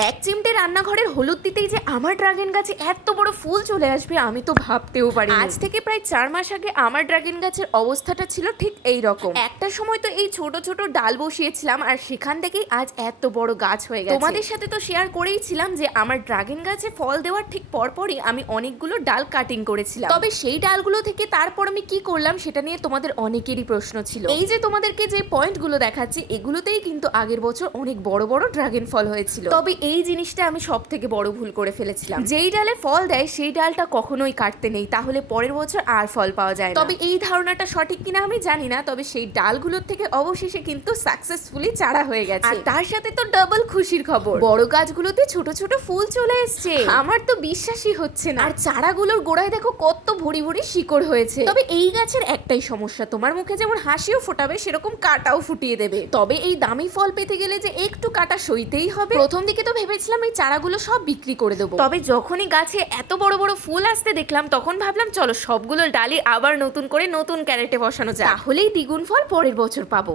এক চিমটে রান্নাঘরের হলুদ দিতেই যে আমার ড্রাগন গাছে এত বড় ফুল চলে আসবে আমি তো ভাবতেও পারি। আজ থেকে প্রায় 4 মাস আগে আমার ড্রাগন গাছের অবস্থাটা ছিল ঠিক এই রকম। একটা সময় তো এই ছোট ছোট ডাল বসিয়েছিলাম আর সেখান থেকেই আজ এত বড় গাছ হয়ে গেছে। তোমাদের সাথে তো শেয়ার করেইছিলাম যে আমার ড্রাগন গাছে ফল দেওয়ার ঠিক পরপরই আমি অনেকগুলো ডাল কাটিং করেছিলাম। তবে সেই ডালগুলো থেকে তারপর আমি কি করলাম সেটা নিয়ে তোমাদের অনেকেরই প্রশ্ন ছিল। এই যে তোমাদেরকে যে পয়েন্টগুলো দেখাচ্ছি এগুলোতেই কিন্তু আগের বছর অনেক বড় বড় ড্রাগন ফল হয়েছিল। তবে এই জিনিসটা আমি সব থেকে বড় ভুল করে ফেলেছিলাম। যেই ডালে ফল দেয় সেই ডালটা কখনোই কাটতে নেই, তাহলে পরের বছর আর ফল পাওয়া যায় না। তবে এই ধারণাটা সঠিক কিনা আমি জানি না, তবে সেই ডালগুলোর থেকে অবশেষে কিন্তু সাকসেসফুলি চারা হয়ে গেছে। আর তার সাথে তো ডাবল খুশির খবর, বড় গাছগুলোতে ছোট ছোট ফুল চলে এসেছে। আমার তো বিশ্বাসই হচ্ছে না। আর চারাগুলোর গোড়ায় দেখো কত ভরি ভরি শিকড় হয়েছে। তবে এই গাছের একটাই সমস্যা, তোমার মুখে যেমন হাসিও ফোটাবে সেরকম কাটাও ফুটিয়ে দেবে। তবে এই দামি ফল পেতে গেলে যে একটু কাটা সইতেই হবে। প্রথম দিকে তো ভেবেছিলাম এই চারাগুলো সব বিক্রি করে দেবো, তবে যখনই গাছে এত বড় বড় ফুল আসতে দেখলাম তখন ভাবলাম চলো সবগুলো ডালি আবার নতুন করে নতুন ক্যারেটে বসানো যায়, তাহলেই দ্বিগুণ ফল পরের বছর পাবো।